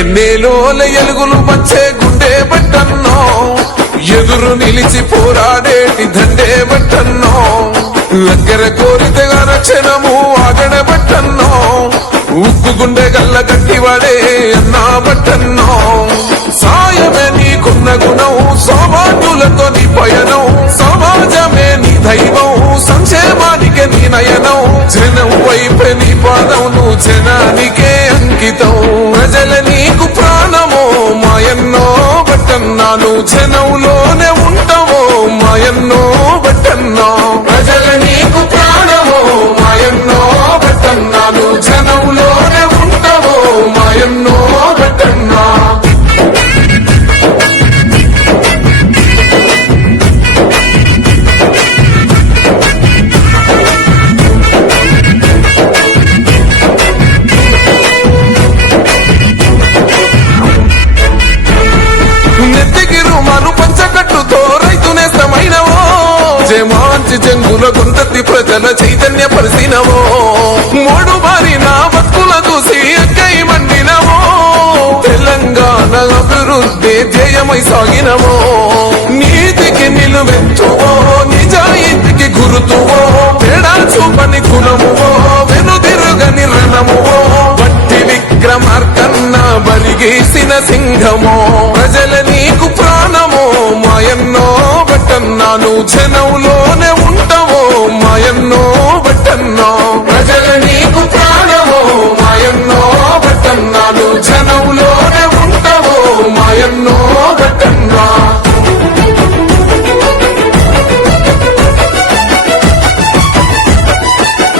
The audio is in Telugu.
ఎన్నేలోల ఎలుగులు వచ్చే గుండె బట్టన్నో? ఎదురు నిలిచి పోరాడేటి దండే బట్టన్నో? దగ్గర కోరితే రక్షణము ఉక్కు గుండె గల్ల గట్టివాడే అన్నా బట్టన్నో సాయమే నీకున్న గుణం సామాన్యులతో నీ పయనం. సమాజమే నీ దైవం సంక్షేమానికి నీ నయనం. జనం వైపే నీ పాదం నువ్వు జనానికే అంకితం. ప్రజల నీకు ప్రాణమో మాయన్నో నువ్వు జనంలోనే ఉంటావో మాయన్నో జమాంచి జంగుల గుంతతి ప్రజల చైతన్య పరిసినవో మూడు బారిన భక్తుల చూసి ఎక్కై మండినవో తెలంగాణ అభివృద్ధి జయమై సాగినవో నీతికి నిలువెత్తువో నిజాయితీకి గురుతువో తేడా చూపని కులమువో వెనుదిరుగని రణమువో. వట్టి విక్రమార్కన్న బరిగేసిన సింహమో ప్రజల నీకు ప్రాణమో మాయన్నో నువ్వు జనంలోనే ఉంటావో మాయన్నో బట్టన్నో